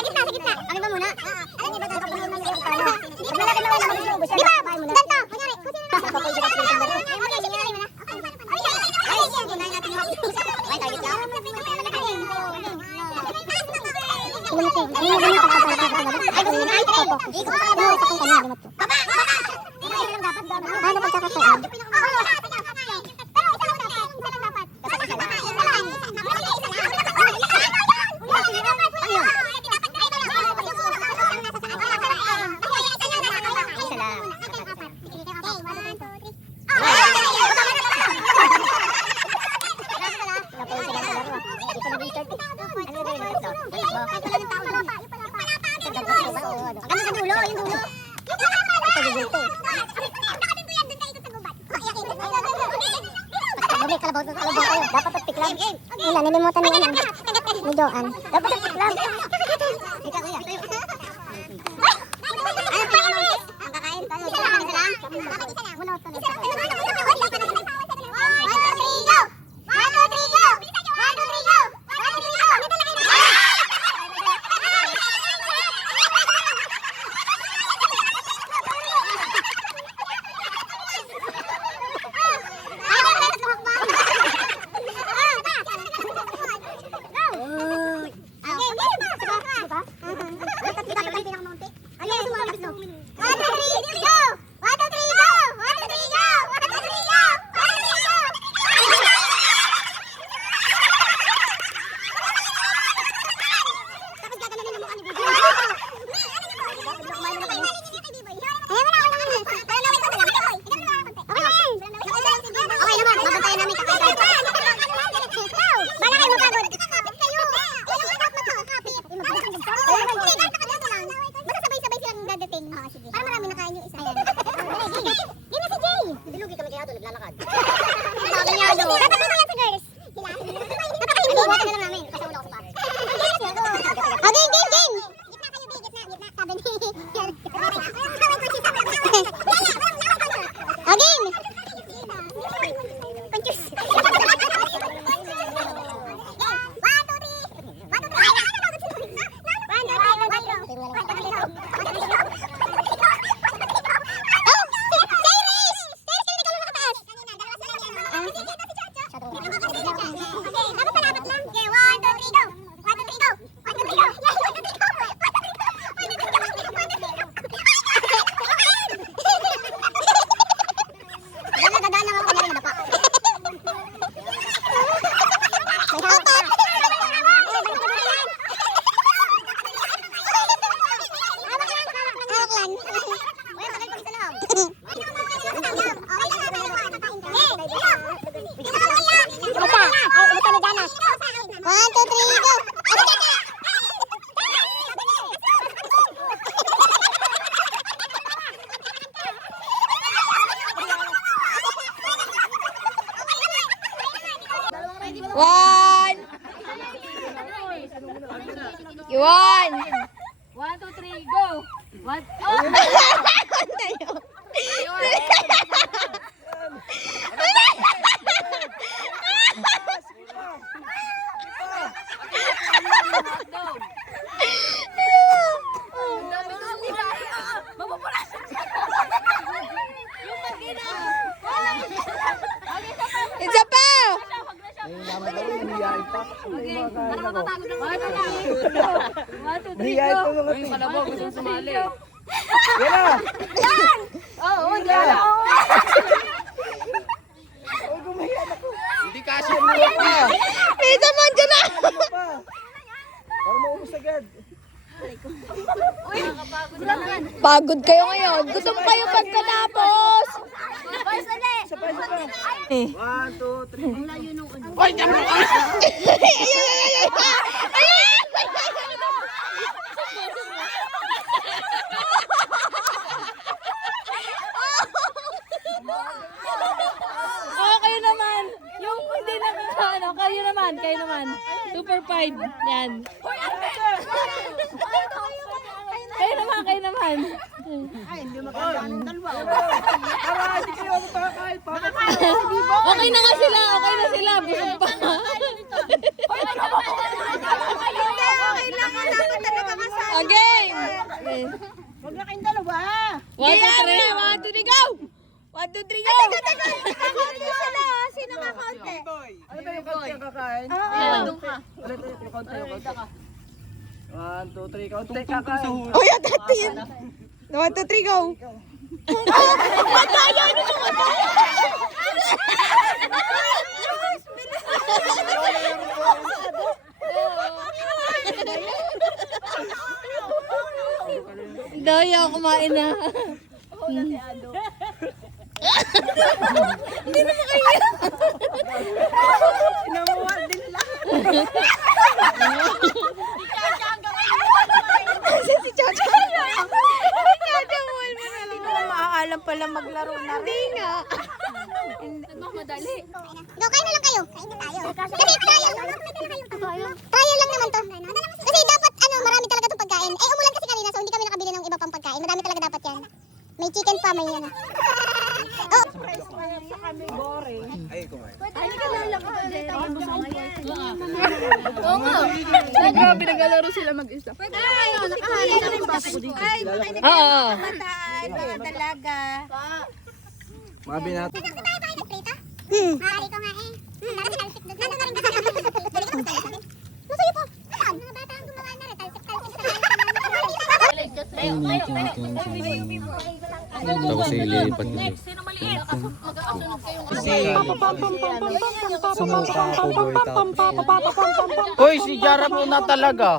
Sa gitna, sa gitna. Ano ba muna? Alam niyo ba dapat muna ng ano? Di ba natin naman naman siya? Di ba? Ganto. Kunyari, kung sino na. Okay, sige na. Okay, sige na. Ay, unahin natin yung ay, target lang. Dapat at tiklam. Wala, nilimutan niya yan. Ni Joan. Dapat at tiklam. Ikaw, kuya. Ay, ang kakain. Para marami na kain yung isa. Game na si Jay. Dilugi kami kaya ito, naglalakad. Nakakanyado. Dapat dito yan sa girls. Napakahindi. Buwatan na lang namin. Kasi una ko sa pare. Game. Gitna kayo, B. Gitna. Sabi ni... Game. Punchus. Iwan! 1, 2, 3, go! What? Isa pa! Nahiyain pa mga Uy, malabog, gusto sumali. Yan na! Oo, yan. Hindi kasi ang mga pa! Isa mo dyan na! Para maubos agad. Pagod kayo ngayon. Gusto mo kayo pagkatapos. Isa pa. 1, 2, 3. Ay, naman! Kayo naman. Yung hindi nakakano, kayo naman. 2 for 5. Yan. Kayo naman. Ay, hindi makakaanin ng dalawa. Tara, hindi kayo makakain. Okay na sila. Busog pa. Okay lang. Dapat talaga kasi game! Huwag na kayong dalawa. 1, 2, 3. 1, 2, 3, go! 1, 2, 3, go! Sino ka konti? Ano ba yung konti ang kakain? Doon ka. Ulit yung konti, yung konti. 1, 2, 3, konti kakain. Oh, yan, datin! 1, 2, 3, go! Daya, kumain na. Pinamuwal din nila. Si Chacha! Si Chacha, wal mo na. Hindi ko na maaalam pala maglaro na rin. Hindi nga. Go, kain na lang kayo. Kain na tayo. Kasi trial. Trial lang naman to. Kasi dapat, marami talaga itong pagkain. Eh, umulan kasi kanina, so hindi kami nakabili ng iba pang pagkain. Madami talaga dapat yan. May chicken pa, may yan. Oh, Grabe, naglalaro sila mag-isa. Oo. Mga binat. Kasi tayo tayo nagprita. Maaari ko nga eh. Kasi talsik doon. Nandun na rin kasi. Dali ka magtalsik. Masuyo po. Saan? Mga bata ang gumawa na rin. Talsik-talsik sa Tapos ililipat nila. Hoy, si Jara po na talaga.